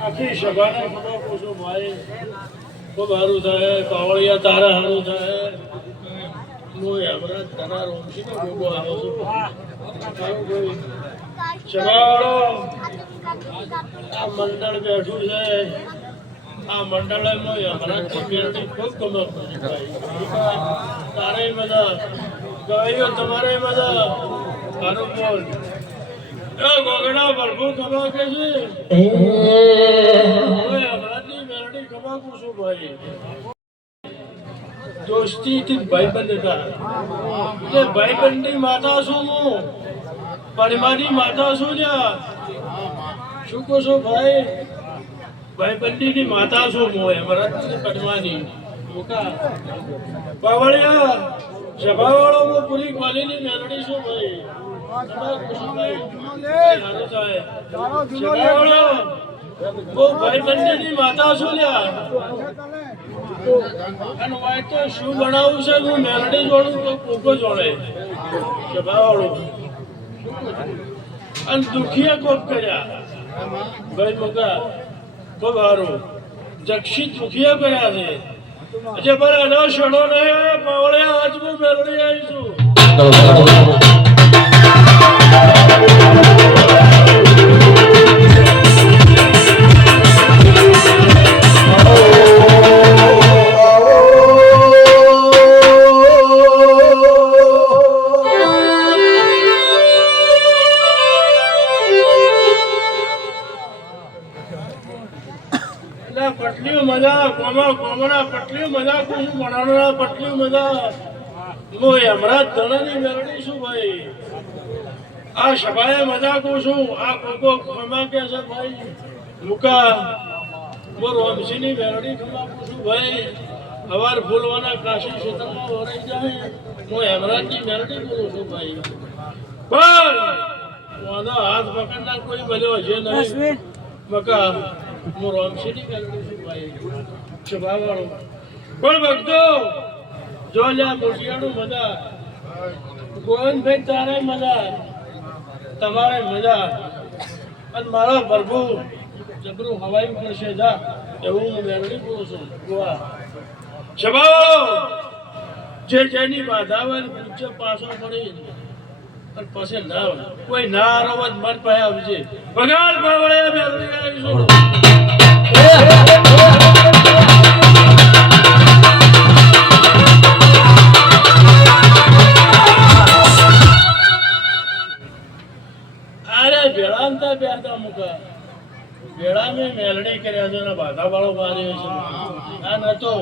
આખી સભાને ખબર પૂછો ભાઈ ખૂબ સારું થાય કાવળિયા તારા સારું થાય હું હમણાં તારા રોમશી ને ભોગો આવો છું સભાવાળો આ મંડળ બેઠું છે આ મંડળમાં હમણાં ખૂબ ગમે તારે મજા ગયો તમારે મજા તારું બોલ ગોગડા ભરપૂર ખબર કે છે હમણાંની મેરડી ખબર પૂછું ભાઈ દોસ્તી ભાઈબંધ હતા એટલે ભાઈબંધની માતા શું હું પરિમાની માતા શું લ્યા શું કહો છો ભાઈ ભાઈબંધની માતા શું હું હમણાં પરિમાની મોકા બાવળિયા સભાવાળો પૂરી ક્વાલીની મેરડી શું ભાઈ ભાઈબંધની માતા શું લ્યા તો શું બનાવું છે હું મેરડી જોડું તો કોકો જોડે સભાવાળો અને દુખિયા કોક કર્યા ભાઈ મોકા ખૂબ સારું જક્ષી દુખિયા કર્યા છે આજે પર અનો છડો ને પાવળે આજ હું મેરડી આવીશું પટલી મજા કોમરા પટલી મજા કુછ બનાવના પટલી મજા મો હમણાં ધણાની મેરડી શું ભાઈ આ સભાએ મજા કુછું આ કોકો ખમા કે છે ભાઈ મુકા મો રોમસીની મેરડી ખમા કુછું ભાઈ હવાર ફૂલવાના કાશી ક્ષેત્રમાં વરાઈ જાય હું હેમરાજની મેરડી કરું છું ભાઈ પણ વાંધો હાથ પકડના કોઈ ભલ્યો છે નહીં મકા હું રોમસીની મેરડી છું ભાઈ સ્વભાવવાળો પણ ભક્તો જો લ્યા મોટિયાનું મજા ગોવિંદભાઈ તારે મજા તમારે મજા અને મારા પ્રભુ જબરું હવાઈ પડશે જા એવું હું મેળવી બોલું છું ગોવા સ્વભાવ જે જેની બાધા હોય પૂછે પાછો પડી અને પછી ના કોઈ ના આરોવત મન પાસે આવશે ભગાલ પાવળે મેળવી આવીશું ભેળા મેં મેલડી કર્યા છે બાધા વાળો માર્યો છે આ નતો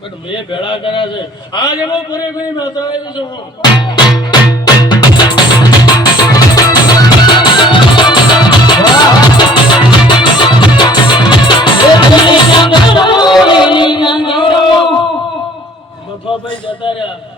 પણ મેં ભેળા કર્યા છે આજે હું પૂરી માતા આવી છું મફાભાઈ જતા રહ્યા